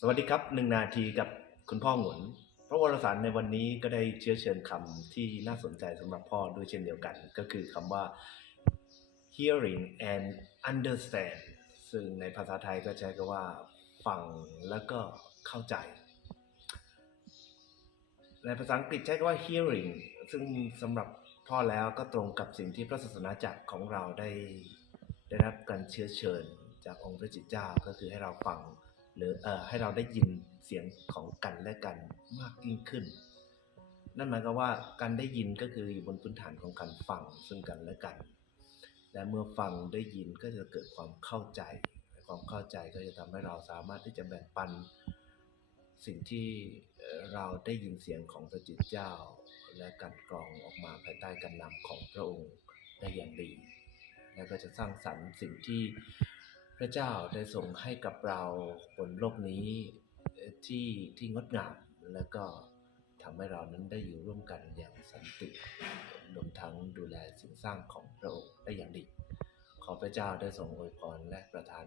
สวัสดีครับหนึ่งนาทีกับคุณพ่อหงุนพระวรสารในวันนี้ก็ได้เชื้อเชิญคำที่น่าสนใจสำหรับพ่อด้วยเช่นเดียวกัน ก็คือคำว่า hearing and understand ซึ่งในภาษาไทยก็ใช้คำว่า ฟังแล้วก็เข้าใจ ในภาษาอังกฤษใช้คำว่า hearing ซึ่งสำหรับพ่อแล้วก็ตรงกับสิ่งที่พระศาสนาจักรของเราได้ได้รับการเชื้อเชิญจากองค์พระจิตเจ้าก็คือให้เราฟัง หรืออให้เราได้ยินเสียงของกันและกันมากยิ่งขึ้น นั่นหมายความว่าการได้ยินก็คืออยู่บนพื้นฐานของการฟังซึ่งกันและกัน และเมื่อฟังได้ยินก็จะเกิดความเข้าใจ ความเข้าใจก็จะทำให้เราสามารถที่จะแบ่งปัน สิ่งที่เอ่อเราได้ยินเสียงของพระจิตเจ้า และการกรองออกมาภายใต้การนำของพระองค์ได้อย่างดี และก็จะสร้างสรรค์สิ่งที่ พระเจ้าได้ส่งให้กับเราบนโลกนี้ที่ที่งดงามแล้วก็ทำให้เรานั้นได้อยู่ร่วมกันอย่างสันติรวมทั้งดูแลสิ่งสร้างของพระองค์ได้อย่างดี ขอพระเจ้าได้ทรงอวยพรและประทาน